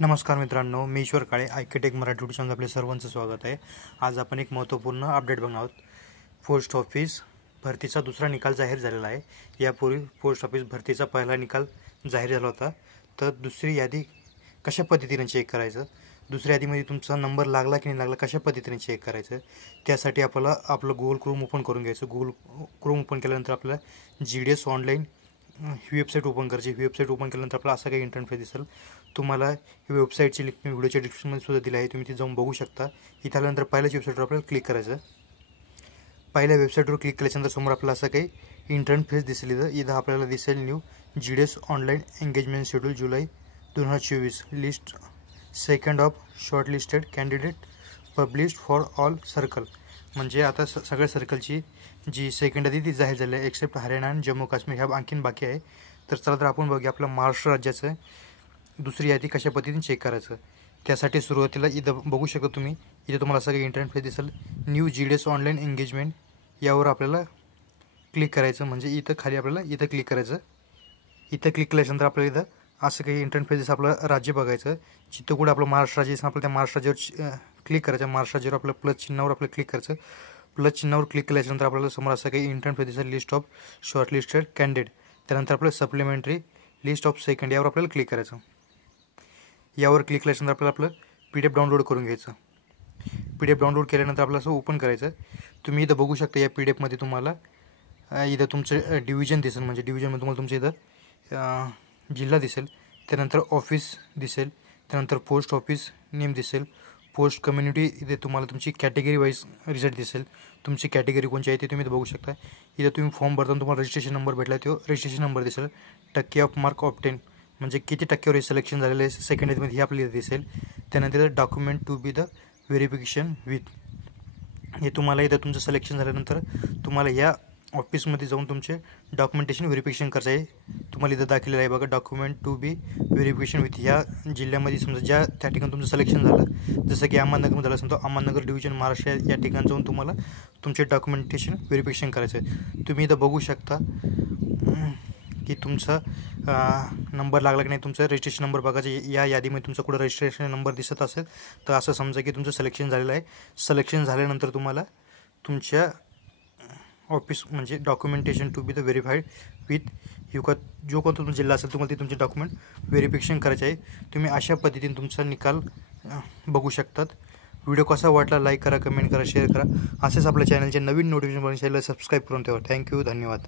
नमस्कार मित्रांनो, मी ईश्वर काळे आयकेटेक Marathi YouTube channel आपले सर्वांचं स्वागत आहे। आज आपण एक महत्त्वपूर्ण अपडेट बघणार आहोत। पोस्ट ऑफिस भरतीचा दुसरा निकाल जाहीर झालेला आहे। यापूर्वी पोस्ट ऑफिस भरतीचा पहिला निकाल जाहीर झाला होता, तर दुसरी यादी कशा पद्धतीने चेक करायचं, दुसऱ्या यादीमध्ये तुमचा नंबर लागला की नाही लागला कशा पद्धतीने चेक करायचं, त्यासाठी आपल्याला आपलं गुगल क्रोम ओपन करून घ्यायचं। गुगल क्रोम ओपन केल्यानंतर आपल्याला GDS ऑनलाईन ही वेबसाईट ओपन करायची। ही वेबसाईट ओपन केल्यानंतर आपल्याला असा काही इंटरफेस दिसेल। तुम्हाला ही वेबसाईटची लिंक मी व्हिडिओच्या डिस्क्रिप्शनमध्ये सुद्धा दिली आहे, तुम्ही ती जाऊन बघू शकता। इथं आल्यानंतर पहिल्याच वेबसाईटवर आपल्याला क्लिक करायचं। पहिल्या वेबसाईटवर क्लिक केल्यानंतर समोर आपल्याला असं काही इंटरफेस दिसेल। इथं आपल्याला दिसेल new GDS online engagement schedule July 2024 list second of shortlisted candidate published for all circle. म्हणजे आता सगळ्या सर्कलची जी सेकंड यादी ती जाहीर झाली आहे, एक्सेप्ट हरियाणा आणि जम्मू काश्मीर ह्या आणखीन बाकी आहे। तर चला तर आपण बघूया आपल्या महाराष्ट्र राज्याचं दुसरी यादी कशा पद्धतीने चेक करायचं। त्यासाठी सुरुवातीला इथं बघू शकता तुम्ही, इथे तुम्हाला असं काही इंटरफेस दिसेल न्यू GDS ऑनलाईन एंगेजमेंट, यावर आपल्याला क्लिक करायचं। म्हणजे इथं खाली आपल्याला इथं क्लिक करायचं। इथं क्लिक केल्यानंतर आपल्याला इथं असं काही इंटरफेस दिसेल। आपलं राज्य बघायचं, जिथं कुठं आपलं महाराष्ट्र राज्य दिसेल आपल्याला त्या महाराष्ट्र राज्यावर क्लिक करायचं। महाराष्ट्र राज्यावर आपलं प्लस चिन्हावर आपल्याला क्लिक करायचं। प्लस चिन्हावर क्लिक केल्यानंतर आपल्याला समोर असं काही इंटरफेस दिसेल लिस्ट ऑफ शॉर्टलिस्टेड कॅन्डिडेट। त्यानंतर आपल्याला सप्लिमेंटरी लिस्ट ऑफ सेकंड यावर आपल्याला क्लिक करायचं। यावर क्लिक केल्यानंतर आपल्याला आपलं PDF डाउनलोड करून घ्यायचं। PDF डाउनलोड केल्यानंतर आपल्याला असं ओपन करायचं। तुम्ही इथं बघू शकता या PDF मध्ये तुम्हाला इथं तुमचं डिव्हिजन दिसेल। म्हणजे डिव्हिजनमध्ये तुम्हाला तुमच्या इथं जिल्हा दिसेल, त्यानंतर ऑफिस दिसेल, त्यानंतर पोस्ट ऑफिस नेम दिसेल, पोस्ट कम्युनिटी, इथे तुम्हाला तुमची कॅटेगरी वाईज रिझल्ट दिसेल। तुमची कॅटेगरी कोणची आहे ते तुम्ही इथं बघू शकता। इथं तुम्ही फॉर्म भरताना तुम्हाला रजिस्ट्रेशन नंबर भेटला, तो रजिस्ट्रेशन नंबर दिसेल। टक्के ऑफ मार्क ऑब्टेन, म्हणजे किती टक्क्यावर सिलेक्शन झालेलं आहे सेकंड यादीमध्ये हे आपल्याला दिसेल। त्यानंतर document to be the verification with, हे तुम्हाला इथं तुमचं सिलेक्शन झाल्यानंतर तुम्हाला या ऑफिसमध्ये जाऊन तुमचे डॉक्युमेंटेशन व्हेरिफिकेशन करायचं आहे। तुम्हाला इथं दाखवलेलं आहे बघा, document to be verification with. या जिल्ह्यामध्ये समजा ज्या त्या ठिकाणी तुमचं सिलेक्शन झालं, जसं की अहमदनगरमध्ये झालं असेल तर अहमदनगर डिव्हिजन महाराष्ट्र या ठिकाणी जाऊन तुम्हाला तुमचे डॉक्युमेंटेशन व्हेरिफिकेशन करायचं आहे। तुम्ही इथं बघू शकता की तुमचा नंबर लागला की नाही, तुमचा रजिस्ट्रेशन नंबर बघायचा। या यादीमध्ये तुमचा कुठं रजिस्ट्रेशन नंबर दिसत असेल तर असं समजा की तुमचं सिलेक्शन झालेलं आहे। सिलेक्शन झाल्यानंतर तुम्हाला तुमच्या ऑफिस म्हणजे documentation to be the verified with जो कोणता तुमचा जिल्हा असेल तुम्हाला ते तुमचे डॉक्युमेंट व्हेरिफिकेशन करायचे आहे। तुम्ही अशा पद्धतीने तुमचा निकाल बघू शकतात। व्हिडिओ कसा वाटला लाईक करा, कमेंट करा, शेअर करा। असेच आपल्या चॅनलचे नवीन नोटिफिकेशन चॅनलला सबस्क्राईब करून ठेवा। थँक्यू, धन्यवाद।